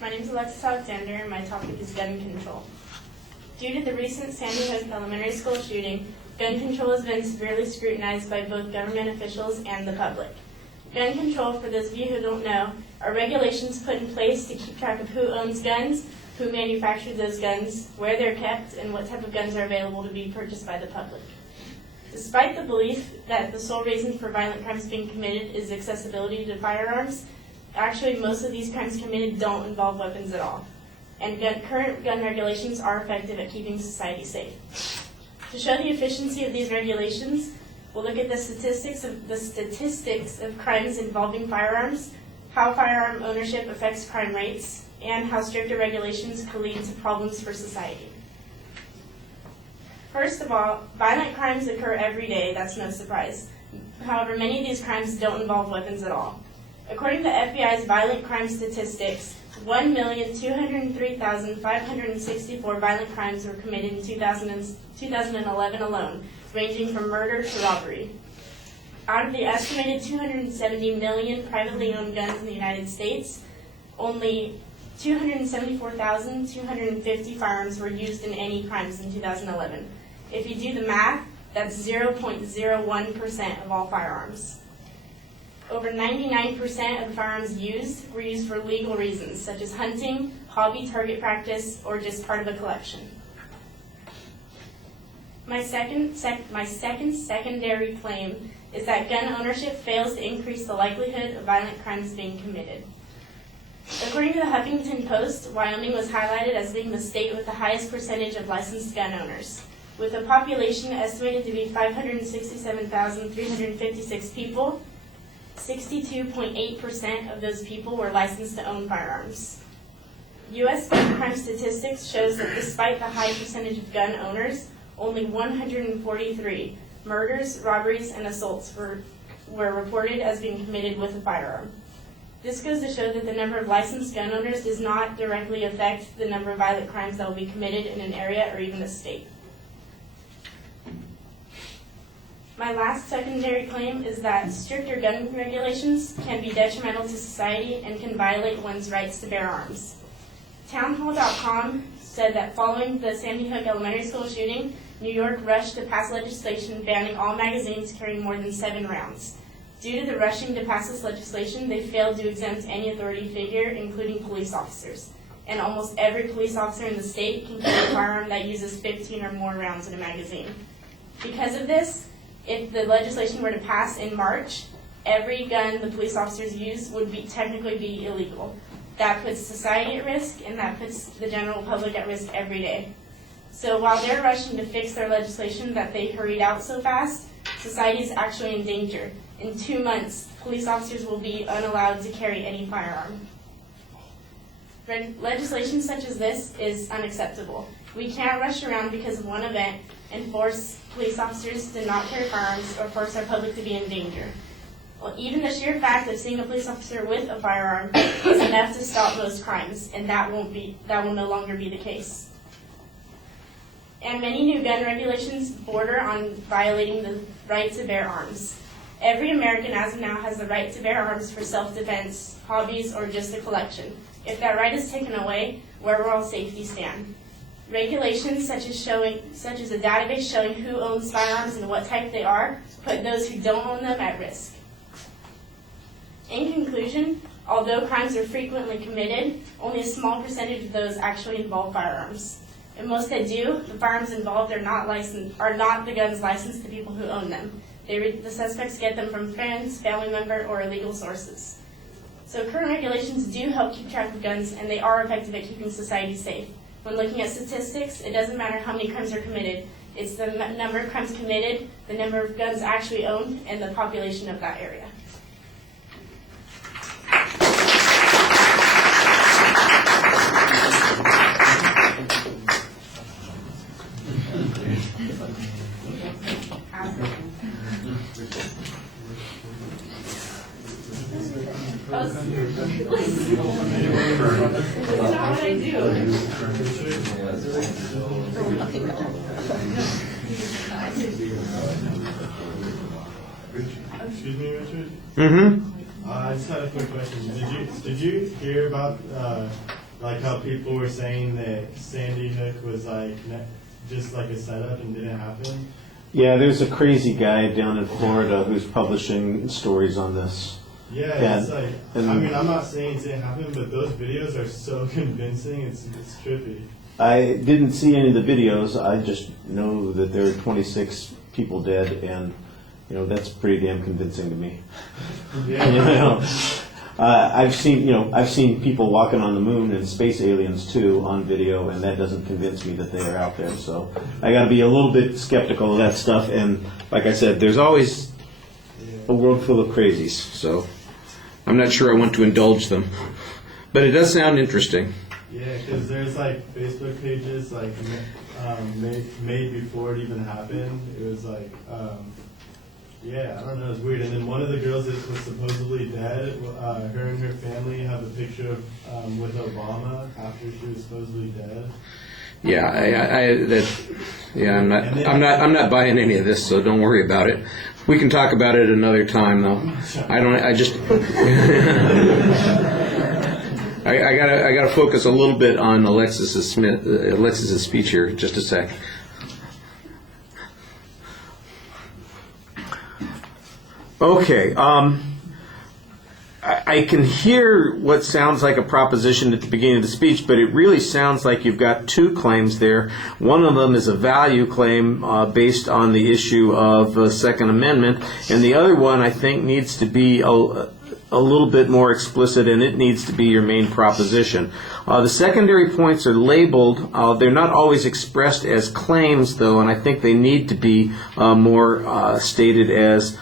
My name is Alexis COF, and my topic is gun control. Due to the recent Sandy Hook Elementary School shooting, gun control has been severely scrutinized by both government officials and the public. Gun control, for those of you who don't know, are regulations put in place to keep track of who owns guns, who manufactures those guns, where they're kept, and what type of guns are available to be purchased by the public. Despite the belief that the sole reason for violent crimes being committed is accessibility to firearms, actually most of these crimes committed don't involve weapons at all. And current gun regulations are effective at keeping society safe. To show the efficiency of these regulations, we'll look at the statistics of crimes involving firearms, how firearm ownership affects crime rates, and how stricter regulations could lead to problems for society. First of all, violent crimes occur every day, that's no surprise. However, many of these crimes don't involve weapons at all. According to the FBI's violent crime statistics, 1,203,564 violent crimes were committed in 2011 alone, ranging from murder to robbery. Out of the estimated 270 million privately owned guns in the United States, only 274,250 firearms were used in any crimes in 2011. If you do the math, that's 0.01% of all firearms. Over 99% of the firearms used were used for legal reasons, such as hunting, hobby target practice, or just part of a collection. My second secondary claim is that gun ownership fails to increase the likelihood of violent crimes being committed. According to the Huffington Post, Wyoming was highlighted as being the state with the highest percentage of licensed gun owners. With a population estimated to be 567,356 people, 62.8% of those people were licensed to own firearms. U.S. gun crime statistics shows that despite the high percentage of gun owners, only 143 murders, robberies, and assaults were reported as being committed with a firearm. This goes to show that the number of licensed gun owners does not directly affect the number of violent crimes that will be committed in an area or even a state. My last secondary claim is that stricter gun regulations can be detrimental to society and can violate one's rights to bear arms. Townhall.com said that following the Sandy Hook Elementary School shooting, New York rushed to pass legislation banning all magazines carrying more than 7 rounds. Due to the rushing to pass this legislation, they failed to exempt any authority figure, including police officers. And almost every police officer in the state can carry a firearm that uses 15 or more rounds in a magazine. Because of this, if the legislation were to pass in March, every gun the police officers use would technically be illegal. That puts society at risk, and that puts the general public at risk every day. So while they're rushing to fix their legislation that they hurried out so fast, society is actually in danger. In 2 months, police officers will be unallowed to carry any firearm. Legislation such as this is unacceptable. We can't rush around because of one event and force police officers to not carry firearms or force our public to be in danger. Well, even the sheer fact of seeing a police officer with a firearm is enough to stop most crimes, and that will no longer be the case. And many new gun regulations border on violating the right to bear arms. Every American as of now has the right to bear arms for self-defense, hobbies, or just a collection. If that right is taken away, where will all safety stand? Regulations such as a database showing who owns firearms and what type they are put those who don't own them at risk. In conclusion, although crimes are frequently committed, only a small percentage of those actually involve firearms. And most that do, the firearms involved are not the guns licensed to people who own them. The suspects get them from friends, family member, or illegal sources. So current regulations do help keep track of guns, and they are effective at keeping society safe. When looking at statistics, it doesn't matter how many crimes are committed. It's the number of crimes committed, the number of guns actually owned, and the population of that area. That's not what I do. Excuse me, Richard? Mm-hmm. I just had a quick question. Did you hear about Like how people were saying that Sandy Hook was like just like a setup and didn't happen. Yeah, there's a crazy guy down in Florida who's publishing stories on this. Yeah, it's like, I mean, I'm not saying it didn't happen, but those videos are so convincing, it's trippy. I didn't see any of the videos. I just know that there are 26 people dead, and that's pretty damn convincing to me. Yeah. I've seen people walking on the moon and space aliens too on video, and that doesn't convince me that they are out there. So I got to be a little bit skeptical of that stuff. And like I said, there's always a world full of crazies. So I'm not sure I want to indulge them, but it does sound interesting. Yeah, because there's like Facebook pages like made before it even happened. It was like. Yeah, I don't know, it's weird. And then one of the girls that was supposedly dead, her and her family have a picture of, with Obama after she was supposedly dead. Yeah, I'm not buying any of this, so don't worry about it. We can talk about it another time, though. I gotta focus a little bit on Alexis's speech here. Just a sec. Okay, I can hear what sounds like a proposition at the beginning of the speech, but it really sounds like you've got two claims there. One of them is a value claim based on the issue of the Second Amendment, and the other one I think needs to be a little bit more explicit, and it needs to be your main proposition. The secondary points are labeled. They're not always expressed as claims, though, and I think they need to be more stated as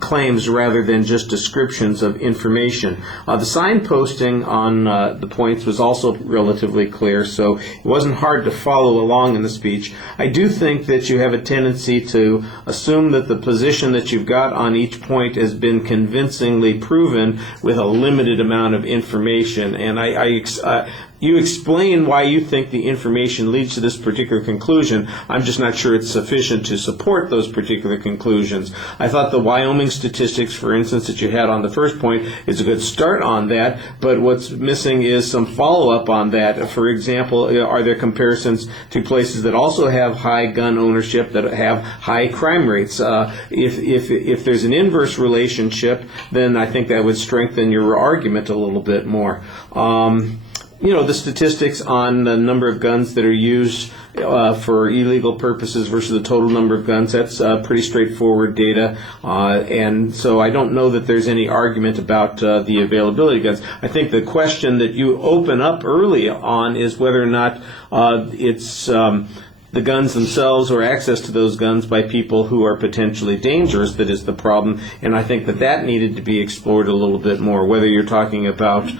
claims rather than just descriptions of information. The signposting on the points was also relatively clear, so it wasn't hard to follow along in the speech. I do think that you have a tendency to assume that the position that you've got on each point has been convincingly proven with a limited amount of information, and you explain why you think the information leads to this particular conclusion. I'm just not sure it's sufficient to support those particular conclusions. I thought the Wyoming statistics, for instance, that you had on the first point is a good start on that, but what's missing is some follow-up on that. For example, are there comparisons to places that also have high gun ownership, that have high crime rates? If there's an inverse relationship, then I think that would strengthen your argument a little bit more. The statistics on the number of guns that are used for illegal purposes versus the total number of guns, that's pretty straightforward data. And so I don't know that there's any argument about the availability of guns. I think the question that you open up early on is whether or not it's the guns themselves or access to those guns by people who are potentially dangerous that is the problem. And I think that needed to be explored a little bit more, whether you're talking about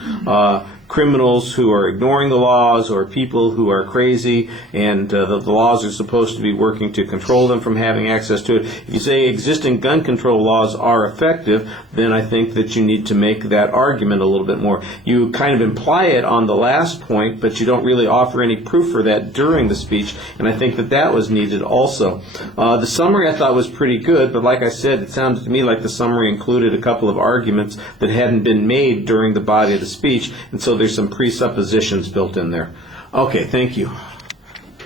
criminals who are ignoring the laws or people who are crazy and the laws are supposed to be working to control them from having access to it. If you say existing gun control laws are effective, then I think that you need to make that argument a little bit more. You kind of imply it on the last point, but you don't really offer any proof for that during the speech, and I think that was needed also. The summary I thought was pretty good, but like I said, it sounded to me like the summary included a couple of arguments that hadn't been made during the body of the speech, and so there's some presuppositions built in there. Okay, thank you.